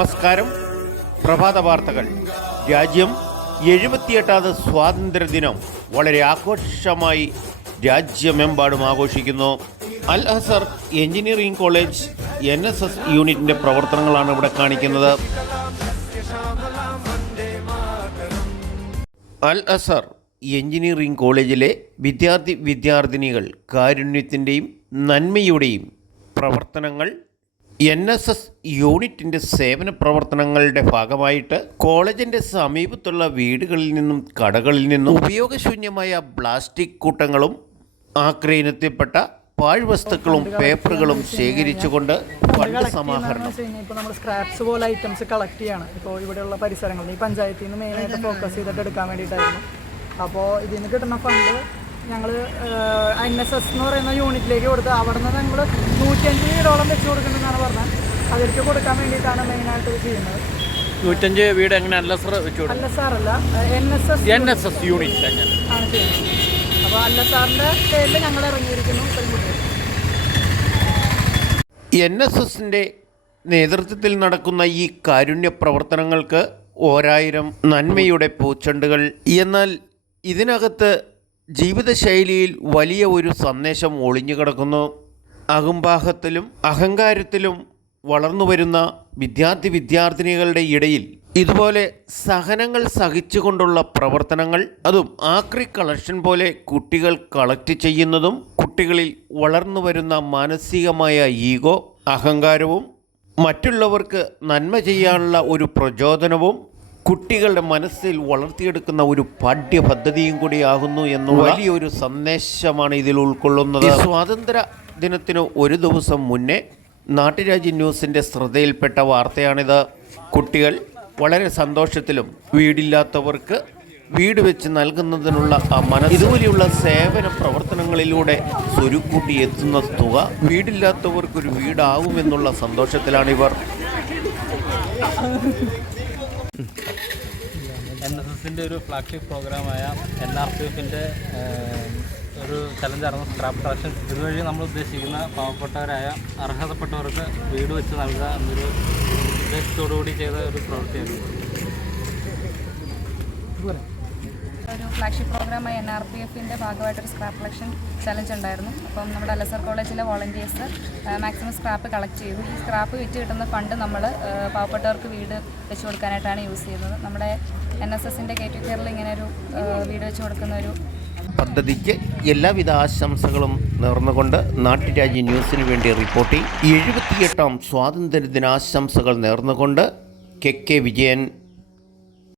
നമസ്കാരം. പ്രഭാത വാർത്തകൾ. രാജ്യം എഴുപത്തിയെട്ടാത് സ്വാതന്ത്ര്യദിനം വളരെ ആഘോഷമായി രാജ്യമെമ്പാടും ആഘോഷിക്കുന്നു. Al Azhar engineering college N S S യൂണിറ്റിന്റെ പ്രവർത്തനങ്ങളാണ് ഇവിടെ കാണിക്കുന്നത്. അൽ അസർ എഞ്ചിനീയറിംഗ് കോളേജിലെ വിദ്യാർത്ഥി വിദ്യാർത്ഥിനികൾ കാരുണ്യത്തിന്റെയും നന്മയുടെയും പ്രവർത്തനങ്ങൾ എൻ എസ് എസ് യൂണിറ്റിന്റെ സേവന പ്രവർത്തനങ്ങളുടെ ഭാഗമായിട്ട് കോളേജിന്റെ സമീപത്തുള്ള വീടുകളിൽ നിന്നും കടകളിൽ നിന്നും ഉപയോഗശൂന്യമായ പ്ലാസ്റ്റിക് കൂട്ടങ്ങളും ആക്രയിനത്തിൽപ്പെട്ട പാഴ്വസ്തുക്കളും പേപ്പറുകളും ശേഖരിച്ചുകൊണ്ട് ഫണ്ട് സമാഹരണം. ഇപ്പോൾ നമ്മൾ സ്ക്രാപ്സ് പോലെ ഐറ്റംസ് കളക്ട് ചെയ്യാണ്. ഇപ്പോൾ ഇവിടെയുള്ള പരിസരങ്ങളിൽ ഈ പഞ്ചായത്തിൽ നിന്ന് മെയിനായിട്ട് ഫോക്കസ് ചെയ്തിട്ട് എടുക്കാൻ വേണ്ടിയിട്ടായിരുന്നു. അപ്പോൾ ഇതിൽ നിന്ന് കിട്ടുന്ന ഫണ്ട് ഞങ്ങൾ എൻ എസ് എസ് എന്ന് പറയുന്ന യൂണിറ്റിലേക്ക് കൊടുത്ത് അവിടെ നിന്ന് ഞങ്ങൾ നൂറ്റഞ്ച് വീടോളം വെച്ച് കൊടുക്കുന്നുണ്ടെന്നാണ് പറഞ്ഞത്. അവർക്ക് കൊടുക്കാൻ വേണ്ടിയിട്ടാണ് മെയിനായിട്ട് ഇത് ചെയ്യുന്നത്. നൂറ്റഞ്ച് വീട് എങ്ങനെ അല്ലസർ വെച്ചു കൊടുക്കും? അല്ല സാറല്ല N S S N S S unit ആണ് ചെയ്യുന്നത്. അപ്പോൾ അല്ല സാറിന്റെ പേരിൽ ഞങ്ങൾ ഇറങ്ങിയിരിക്കുന്നു എൻ എസ് എസിന്റെ നേതൃത്വത്തിൽ നടക്കുന്ന ഈ കാരുണ്യ പ്രവർത്തനങ്ങൾക്ക് ഓരായിരം നന്മയുടെ പൂച്ചെണ്ടുകൾ. എന്നാൽ ഇതിനകത്ത് ജീവിതശൈലിയിൽ വലിയ ഒരു സന്ദേശം ഒളിഞ്ഞു കിടക്കുന്നു. അഹങ്കാരത്തിലും വളർന്നു വരുന്ന വിദ്യാർത്ഥി വിദ്യാർത്ഥിനികളുടെ ഇടയിൽ ഇതുപോലെ സഹനങ്ങൾ സഹിച്ചുകൊണ്ടുള്ള പ്രവർത്തനങ്ങൾ അതും ആക്രി കളക്ഷൻ പോലെ കുട്ടികൾ കളക്ട് ചെയ്യുന്നതും കുട്ടികളിൽ വളർന്നു വരുന്ന മാനസികമായ ഈഗോ അഹങ്കാരവും മറ്റുള്ളവർക്ക് നന്മ ചെയ്യാനുള്ള ഒരു പ്രചോദനവും കുട്ടികളുടെ മനസ്സിൽ വളർത്തിയെടുക്കുന്ന ഒരു പാഠ്യപദ്ധതിയും കൂടിയാകുന്നു എന്ന വലിയൊരു സന്ദേശമാണ് ഇതിൽ ഉൾക്കൊള്ളുന്നത്. സ്വാതന്ത്ര്യ ദിനത്തിന് ഒരു ദിവസം മുന്നേ നാട്ടുരാജ്യ ന്യൂസിന്റെ ശ്രദ്ധയിൽപ്പെട്ട വാർത്തയാണിത്. കുട്ടികൾ വളരെ സന്തോഷത്തിലും വീടില്ലാത്തവർക്ക് വീട് വെച്ച് നൽകുന്നതിനുള്ള ആ മനസ്സ് ഇതുപോലെയുള്ള സേവന പ്രവർത്തനങ്ങളിലൂടെ സ്വരുക്കൂട്ടി എത്തുന്ന തുക വീടില്ലാത്തവർക്കൊരു വീടാവുമെന്നുള്ള സന്തോഷത്തിലാണിവർ. എൻ എസ് എസിന്റെ ഒരു ഫ്ലാഗ്ഷിപ്പ് പ്രോഗ്രാമായ എൻ ആർ പി എഫിന്റെ ഒരു ചലഞ്ചായിരുന്നു സ്ക്രാപ്പ് കളക്ഷൻ ഇതുവഴി നമ്മൾ ഉദ്ദേശിക്കുന്ന പാവപ്പെട്ടവരായ അർഹതപ്പെട്ടവർക്ക് വീട് വെച്ച് നൽകുക എന്നൊരു ഉദ്ദേശത്തോടു കൂടി ചെയ്ത ഒരു പ്രവൃത്തിയായിരുന്നു. ഒരു ഫ്ലാഗ്ഷിപ്പ് പ്രോഗ്രാമായ എൻ ആർ പി എഫിന്റെ ഭാഗമായിട്ടൊരു സ്ക്രാപ്പ് കളക്ഷൻ ചലഞ്ച് ഉണ്ടായിരുന്നു. അപ്പം നമ്മുടെ അലസർ കോളേജിലെ വോളണ്ടിയേഴ്സ് മാക്സിമം സ്ക്രാപ്പ് കളക്ട് ചെയ്തു. ഈ സ്ക്രാപ്പ് വിറ്റ് കിട്ടുന്ന ഫണ്ട് നമ്മൾ പാവപ്പെട്ടവർക്ക് വീട് വെച്ച് കൊടുക്കാനായിട്ടാണ് യൂസ് ചെയ്യുന്നത്. നമ്മുടെ എൻ എസ് എസിന്റെ കെ ടു കെയറിൽ ഇങ്ങനെ ഒരു വീട് വെച്ച് കൊടുക്കുന്ന ഒരു പദ്ധതിക്ക് എല്ലാവിധ ആശംസകളും നേർന്നുകൊണ്ട് നാട്ടുരാജ്യ ന്യൂസിന് വേണ്ടി റിപ്പോർട്ടിംഗ് എഴുപത്തിയെട്ടാം സ്വാതന്ത്ര്യ ദിനാശംസകൾ നേർന്നുകൊണ്ട് കെ കെ വിജയൻ